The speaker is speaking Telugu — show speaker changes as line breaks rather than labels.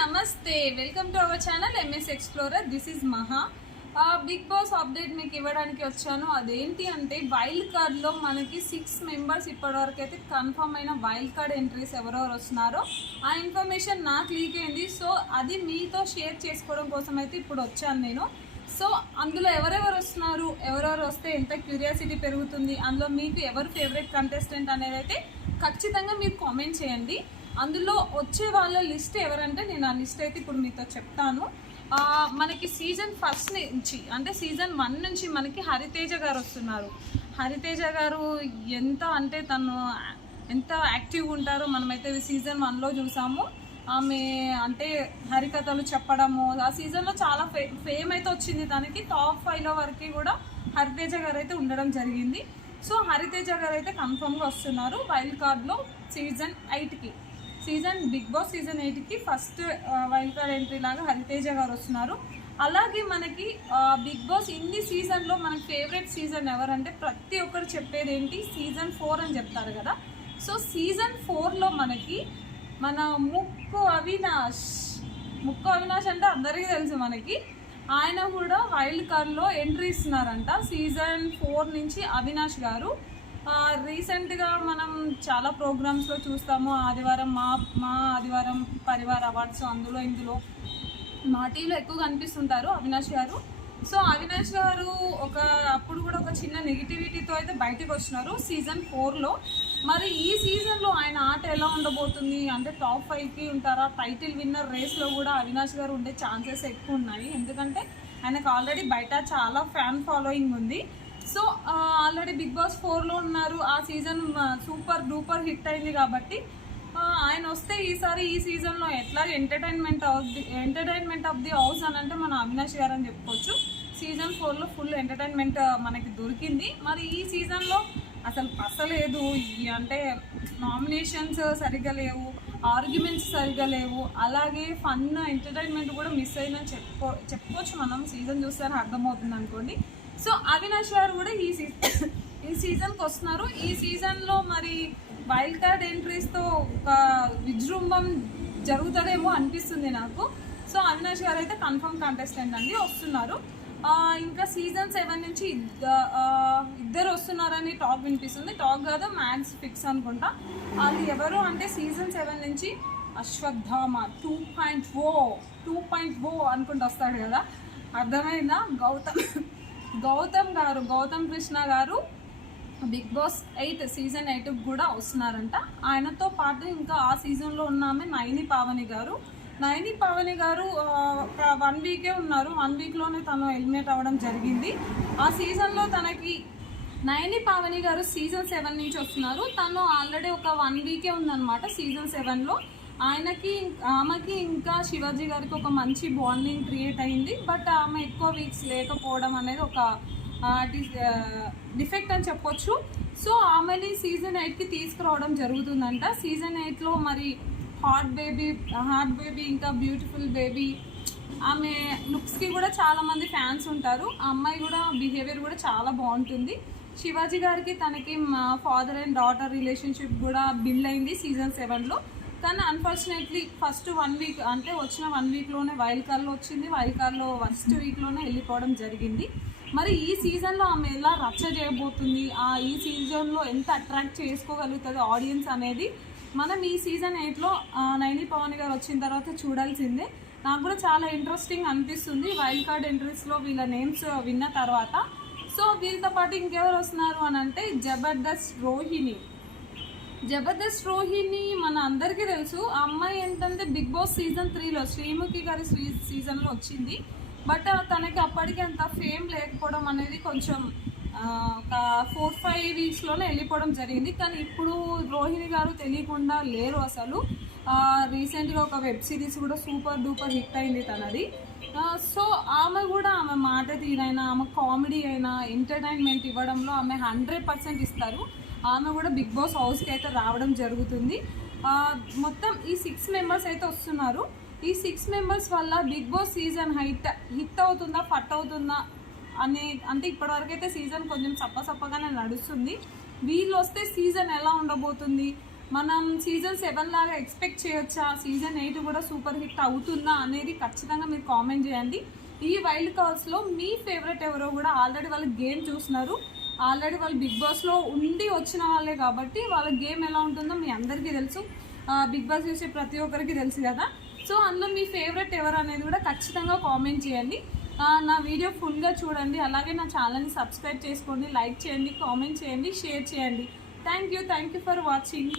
నమస్తే. Welcome to our channel MS explorer this is మహా బిగ్ బాస్ అప్డేట్ మీకు ఇవ్వడానికి వచ్చాను. అదేంటి అంటే వైల్డ్ కార్డ్లో మనకి సిక్స్ మెంబర్స్ ఇప్పటివరకు అయితే కన్ఫర్మ్ అయిన వైల్డ్ కార్డ్ ఎంట్రీస్ ఎవరెవరు వస్తున్నారో ఆ ఇన్ఫర్మేషన్ నాకు లీక్ అయింది. సో అది మీతో షేర్ చేసుకోవడం కోసం అయితే ఇప్పుడు వచ్చాను నేను. సో అందులో ఎవరెవరు వస్తున్నారు ఎవరెవరు వస్తే ఎంత క్యూరియాసిటీ పెరుగుతుంది అందులో మీకు ఎవరు ఫేవరెట్ కంటెస్టెంట్ అనేది అయితే ఖచ్చితంగా మీరు కామెంట్ చేయండి. అందులో వచ్చే వాళ్ళ లిస్ట్ ఎవరంటే నేను ఆ లిస్ట్ అయితే ఇప్పుడు మీతో చెప్తాను. మనకి సీజన్ ఫస్ట్ నుంచి అంటే సీజన్ వన్ నుంచి మనకి హరితేజ గారు వస్తున్నారు. హరితేజ గారు ఎంత అంటే తను ఎంత యాక్టివ్గా ఉంటారో మనమైతే సీజన్ వన్లో చూసాము. ఆమె అంటే హరికథలు చెప్పడము ఆ సీజన్లో చాలా ఫే ఫేమ్ అయితే వచ్చింది తనకి. టాప్ ఫైవ్లో వరకు కూడా హరితేజ గారు అయితే ఉండడం జరిగింది. సో హరితేజ గారు అయితే కన్ఫర్మ్గా వస్తున్నారు. వైల్డ్ కార్డ్లో సీజన్ ఎయిట్కి. సీజన్ బిగ్ బాస్ సీజన్ ఎయిట్కి ఫస్ట్ వైల్డ్ కార్డ్ ఎంట్రీ లాగా హరితేజ గారు వస్తున్నారు. అలాగే మనకి బిగ్ బాస్ ఇన్ని సీజన్లో మనకి ఫేవరెట్ సీజన్ ఎవరంటే ప్రతి ఒక్కరు చెప్పేది ఏంటి సీజన్ ఫోర్ అని చెప్తారు కదా. సో సీజన్ ఫోర్లో మనకి మన ముక్కు అవినాష్ ముక్కు అవినాష్ అంటే అందరికీ తెలుసు మనకి. ఆయన కూడా వైల్డ్ కార్డ్లో ఎంట్రీ ఇస్తున్నారంట. సీజన్ ఫోర్ నుంచి అవినాష్ గారు. రీసెంట్గా మనం చాలా ప్రోగ్రామ్స్లో చూస్తాము. ఆదివారం మా మా ఆదివారం పరివార్ అవార్డ్స్ అందులో ఇందులో మా టీవీలో ఎక్కువ కనిపిస్తుంటారు అవినాష్ గారు. సో అవినాష్ గారు ఒక అప్పుడు కూడా ఒక చిన్న నెగిటివిటీతో అయితే బయటకు వచ్చినారు సీజన్ ఫోర్లో మరి ఈ సీజన్లో ఆయన ఆట ఎలా ఉండబోతుంది? అంటే టాప్ ఫైవ్కి ఉంటారా? టైటిల్ విన్నర్ రేస్లో కూడా అవినాష్ గారు ఉండే ఛాన్సెస్ ఎక్కువ ఉన్నాయి. ఎందుకంటే ఆయనకు ఆల్రెడీ బయట చాలా ఫ్యాన్ ఫాలోయింగ్ ఉంది. ఆల్రెడీ బిగ్ బాస్ ఫోర్లో ఉన్నారు. ఆ సీజన్ సూపర్ డూపర్ హిట్ అయింది కాబట్టి ఆయన వస్తే ఈసారి ఈ సీజన్లో ఎట్లా entertainment of the entertainment of the house అని అంటే మన అవినాష్ గారు అని చెప్పుకోవచ్చు. సీజన్ ఫోర్లో ఫుల్ ఎంటర్టైన్మెంట్ మనకి దొరికింది. మరి ఈ సీజన్లో అసలు పసలేదు. ఈ అంటే నామినేషన్స్ సరిగ్గా లేవు ఆర్గ్యుమెంట్స్ సరిగ్గా లేవు. అలాగే ఫన్ ఎంటర్టైన్మెంట్ కూడా మిస్ అయిందని చెప్పుకో చెప్పుకోవచ్చు మనం. సీజన్ చూస్తే అర్థమవుతుంది అనుకోండి. సో అవినాష్ గారు కూడా ఈ సీజన్ ఈ సీజన్కి వస్తున్నారు. ఈ సీజన్లో మరి వైల్డ్ కార్డ్ ఎంట్రీస్తో ఒక విజృంభం జరుగుతుందేమో అనిపిస్తుంది నాకు. సో అవినాష్ గారు అయితే కన్ఫర్మ్ కంటెస్టెంట్ అండి వస్తున్నారు. ఇంకా సీజన్ సెవెన్ నుంచి ఇద్ద- ఇద్దరు వస్తున్నారని టాక్ వినిపిస్తుంది. టాక్ కాదు మ్యాథ్స్ ఫిక్స్ అనుకుంటా. అది ఎవరు అంటే సీజన్ సెవెన్ నుంచి Ashwatthama two point O two point O అనుకుంటూ వస్తాడు కదా. అర్థమైందా? గౌతమ్ గౌతమ్ గారు గౌతమ్ కృష్ణ గారు Bigg Boss eight season eight కూడా వస్తున్నారంట. ఆయనతో పాటు ఇంకా ఆ సీజన్లో ఉన్న ఆమె నైని పావని గారు. నైని పావని గారు వన్ వీకే ఉన్నారు. వన్ వీక్లోనే తను ఎలిమినేట్ అవ్వడం జరిగింది. ఆ సీజన్లో తనకి నయని పావని గారు సీజన్ సెవెన్ నుంచి వస్తున్నారు. తను ఆల్రెడీ ఒక వన్ వీకే ఉందన్నమాట సీజన్ సెవెన్లో. ఆయనకి ఆమెకి ఇంకా శివాజీ గారికి ఒక మంచి బాండింగ్ క్రియేట్ అయింది. బట్ ఆమె ఎక్కువ వీక్స్ లేకపోవడం అనేది ఒక డిఫెక్ట్ అని చెప్పొచ్చు. సో ఆమెని సీజన్ ఎయిట్కి తీసుకురావడం జరుగుతుందంట. సీజన్ ఎయిట్లో మరి హాట్ బేబీ హాట్ బేబీ ఇంకా బ్యూటిఫుల్ బేబీ ఆమె లుక్స్కి కూడా చాలామంది ఫ్యాన్స్ ఉంటారు. ఆ అమ్మాయి కూడా బిహేవియర్ కూడా చాలా బాగుంటుంది. శివాజీ గారికి తనకి మా ఫాదర్ అండ్ డాటర్ రిలేషన్షిప్ కూడా బిల్డ్ అయింది సీజన్ సెవెన్లో కానీ అన్ఫార్చునేట్లీ ఫస్ట్ వన్ వీక్ అంటే వచ్చిన వన్ వీక్లోనే వైల్డ్ కార్లో వచ్చింది. వైల్డ్ కార్లో ఫస్ట్ వీక్లోనే వెళ్ళిపోవడం జరిగింది. మరి ఈ సీజన్లో ఆమె ఎలా రచ్చ చేయబోతుంది? ఆ ఈ సీజన్లో ఎంత అట్రాక్ట్ చేసుకోగలుగుతుంది ఆడియన్స్ అనేది? మనం ఈ సీజన్ ఎయిట్లో నైని పవన్ గారు వచ్చిన తర్వాత చూడాల్సిందే. నాకు కూడా చాలా ఇంట్రెస్టింగ్ అనిపిస్తుంది. వైల్డ్ కార్డ్ ఎంట్రీస్లో వీళ్ళ నేమ్స్ విన్న తర్వాత. సో వీళ్ళతో పాటు ఇంకెవరు వస్తున్నారు అని అంటే జబర్దస్త్ రోహిణి. జబర్దస్త్ రోహిణి మన అందరికీ తెలుసు. ఆ అమ్మాయి ఏంటంటే బిగ్ బాస్ సీజన్ త్రీలో శ్రీముఖి గారి సీ- సీజన్లో వచ్చింది. బట్ తనకి అప్పటికి అంత ఫేమ్ లేకపోవడం అనేది కొంచెం ఒక ఫోర్ ఫైవ్ వీక్స్లోనే వెళ్ళిపోవడం జరిగింది. కానీ ఇప్పుడు రోహిణి గారు తెలియకుండా లేరు అసలు. రీసెంట్గా ఒక వెబ్ సిరీస్ కూడా సూపర్ డూపర్ హిట్ అయింది తనది. సో ఆమె కూడా ఆమె మాట తీరైనా ఆమె కామెడీ అయినా ఎంటర్టైన్మెంట్ ఇవ్వడంలో ఆమె హండ్రెడ్ పర్సెంట్ ఇస్తారు. ఆమె కూడా బిగ్ బాస్ హౌస్కి అయితే రావడం జరుగుతుంది. మొత్తం ఈ సిక్స్ మెంబర్స్ అయితే వస్తున్నారు. ఈ సిక్స్ మెంబర్స్ వల్ల Bigg Boss season height hit అవుతుందా ఫట్ అవుతుందా అనే అంటే ఇప్పటివరకు అయితే సీజన్ కొంచెం సప్ప సప్పగానే నడుస్తుంది. వీళ్ళు వస్తే సీజన్ ఎలా ఉండబోతుంది? మనం సీజన్ సెవెన్ లాగా ఎక్స్పెక్ట్ చేయొచ్చా? సీజన్ ఎయిట్ కూడా సూపర్ హిట్ అవుతుందా అనేది ఖచ్చితంగా మీరు కామెంట్ చేయండి. ఈ వైల్డ్ కార్డ్స్లో మీ ఫేవరెట్ ఎవరో కూడా ఆల్రెడీ వాళ్ళు గేమ్ చూస్తున్నారు. ఆల్రెడీ వాళ్ళు బిగ్ బాస్లో ఉండి వచ్చిన వాళ్ళే కాబట్టి వాళ్ళ గేమ్ ఎలా ఉంటుందో మీ అందరికీ తెలుసు. బిగ్ బాస్ చూసే ప్రతి ఒక్కరికి తెలుసు కదా. సో అందులో మీ ఫేవరెట్ ఎవరు అనేది కూడా ఖచ్చితంగా కామెంట్ చేయండి. నా వీడియో ఫుల్గా చూడండి. అలాగే నా ఛానల్ని సబ్స్క్రైబ్ చేసుకోండి. లైక్ చేయండి కామెంట్ చేయండి షేర్ చేయండి. Thank you thank you for watching